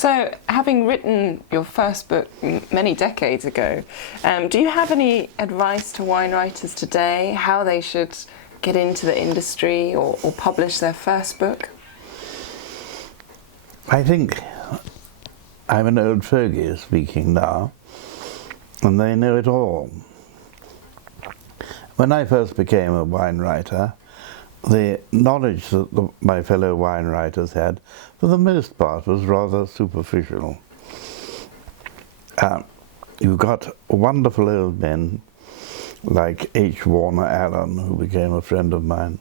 So, having written your first book many decades ago, do you have any advice to wine writers today, how they should get into the industry or publish their first book? I think I'm an old fogey speaking now, and they know it all. When I first became a wine writer, the knowledge that my fellow wine writers had, for the most part, was rather superficial. You got wonderful old men like H. Warner Allen, who became a friend of mine,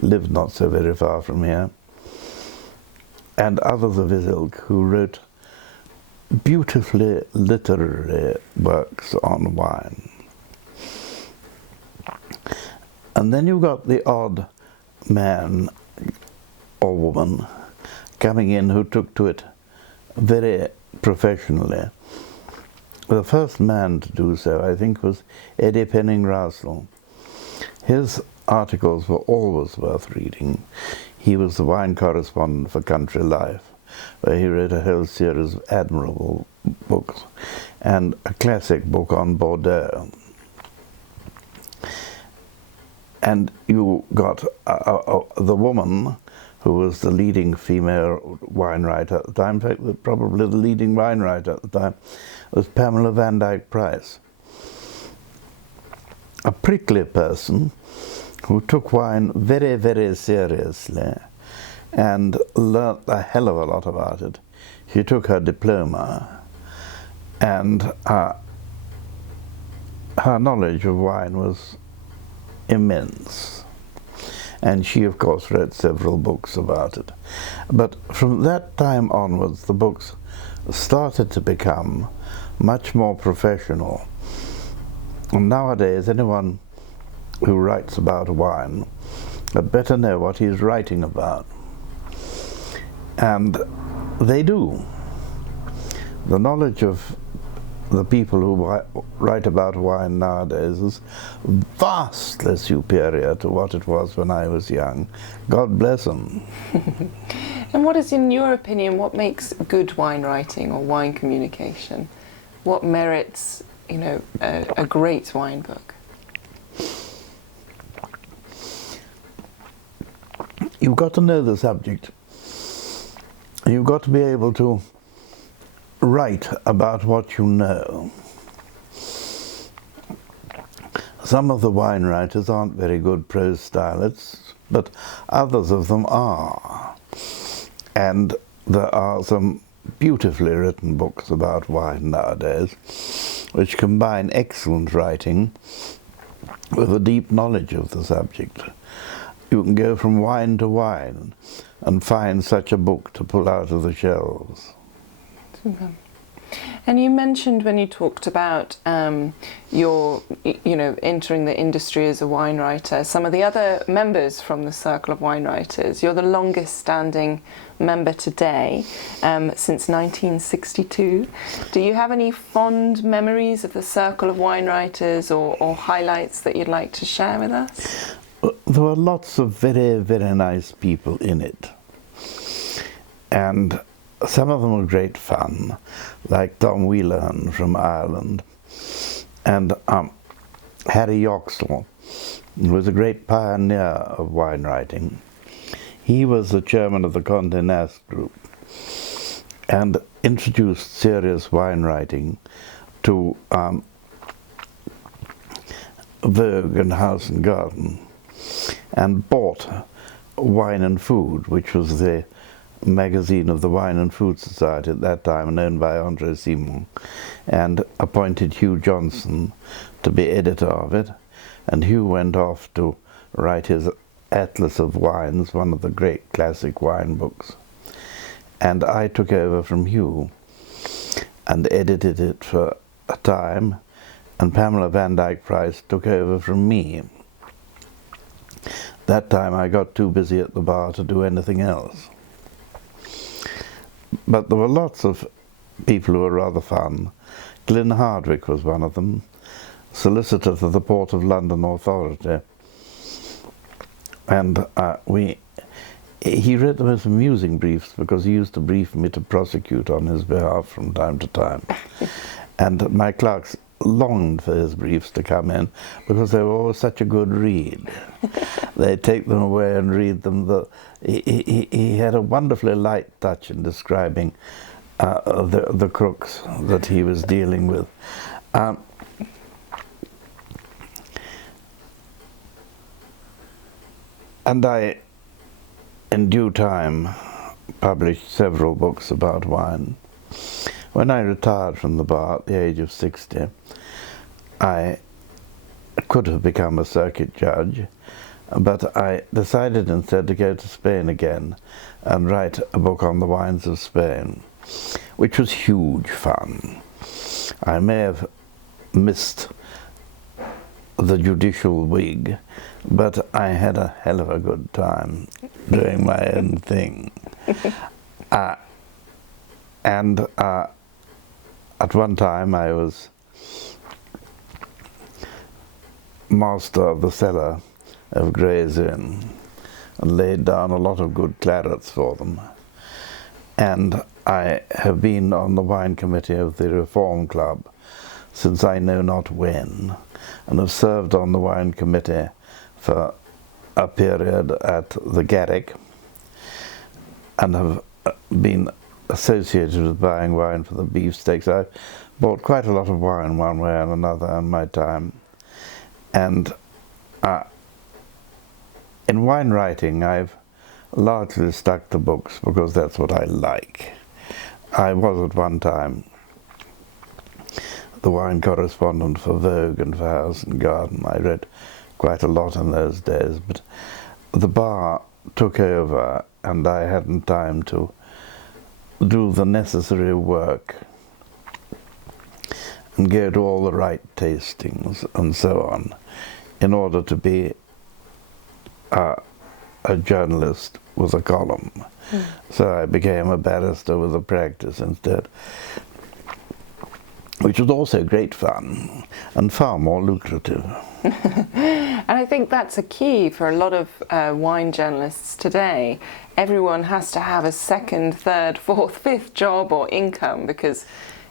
lived not so very far from here, and others of his ilk who wrote beautifully literary works on wine. And then you got the odd man or woman coming in who took to it very professionally. The first man to do so, I think, was Eddie Penning-Russell. His articles were always worth reading. He was the wine correspondent for Country Life, where he wrote a whole series of admirable books, and a classic book on Bordeaux. And you got the woman who was the leading female wine writer at the time, in fact, probably the leading wine writer at the time, was Pamela Van Dyke Price. A prickly person who took wine very, very seriously and learnt a hell of a lot about it. She took her diploma, and her knowledge of wine was immense, and she of course wrote several books about it. But from that time onwards the books started to become much more professional, and nowadays anyone who writes about wine had better know what he's writing about, and they do. The knowledge of the people who write about wine nowadays is vastly superior to what it was when I was young. God bless them. And what is, in your opinion, what makes good wine writing or wine communication? What merits, a great wine book? You've got to know the subject. You've got to be able to write about what you know. Some of the wine writers aren't very good prose stylists, but others of them are. And there are some beautifully written books about wine nowadays, which combine excellent writing with a deep knowledge of the subject. You can go from wine to wine and find such a book to pull out of the shelves. And you mentioned when you talked about your, entering the industry as a wine writer, some of the other members from the Circle of Wine Writers. You're the longest standing member today, since 1962. Do you have any fond memories of the Circle of Wine Writers or highlights that you'd like to share with us? There were lots of very, very nice people in it. And some of them were great fun, like Tom Whelan from Ireland, and Harry Yoxall, who was a great pioneer of wine writing. He was the chairman of the Condé Nast Group and introduced serious wine writing to Vogue and House and Garden, and bought Wine and Food, which was the magazine of the Wine and Food Society at that time, known by André Simon, and appointed Hugh Johnson to be editor of it. And Hugh went off to write his Atlas of Wines, one of the great classic wine books. And I took over from Hugh and edited it for a time, and Pamela Van Dyke Price took over from me. That time I got too busy at the bar to do anything else. But there were lots of people who were rather fun. Glyn Hardwick was one of them, solicitor to the Port of London Authority. And we he read the most amusing briefs, because he used to brief me to prosecute on his behalf from time to time. And my clerks longed for his briefs to come in, because they were always such a good read. They'd take them away and read them. He had a wonderfully light touch in describing the crooks that he was dealing with. And I, in due time, published several books about wine. When I retired from the bar at the age of 60, I could have become a circuit judge, but I decided instead to go to Spain again and write a book on the wines of Spain, which was huge fun. I may have missed the judicial wig, but I had a hell of a good time doing my own thing. And at one time I was master of the cellar of Gray's Inn and laid down a lot of good clarets for them. And I have been on the wine committee of the Reform Club since I know not when, and have served on the wine committee for a period at the Garrick, and have been associated with buying wine for the beefsteaks. I've bought quite a lot of wine one way and another in my time. And in wine writing, I've largely stuck to books because that's what I like. I was at one time the wine correspondent for Vogue and for House and Garden. I read quite a lot in those days, but the bar took over and I hadn't time to do the necessary work and go to all the right tastings and so on in order to be a journalist with a column. So I became a barrister with a practice instead, which was also great fun and far more lucrative. And I think that's a key for a lot of wine journalists today. Everyone has to have a second, third, fourth, fifth job or income, because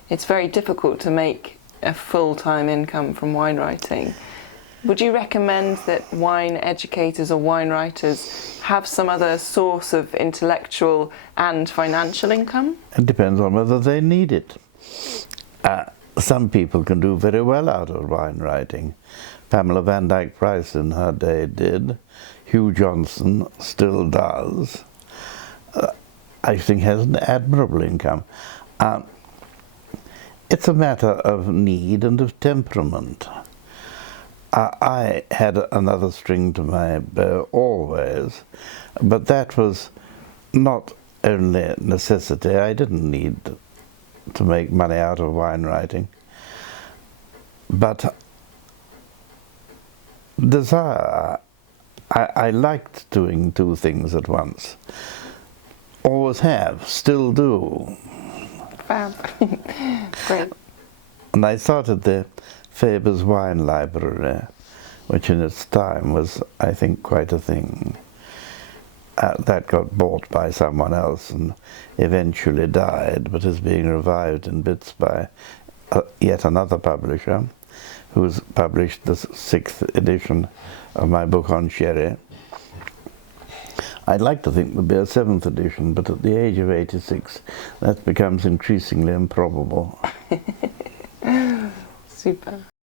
it's very difficult to make a full-time income from wine writing. Would you recommend that wine educators or wine writers have some other source of intellectual and financial income? It depends on whether they need it. Some people can do very well out of wine writing. Pamela Van Dyke Price in her day did. Hugh Johnson still does. I think has an admirable income. It's a matter of need and of temperament. I had another string to my bow always, but that was not only necessity. I didn't need to make money out of wine writing, but desire. I liked doing two things at once. Always have, still do. Fab. Great. And I started the Faber's Wine Library, which in its time was, I think, quite a thing. That got bought by someone else and eventually died, but is being revived in bits by yet another publisher, who's published the 6th edition of my book on sherry. I'd like to think there'll be a 7th edition, but at the age of 86, that becomes increasingly improbable. Super.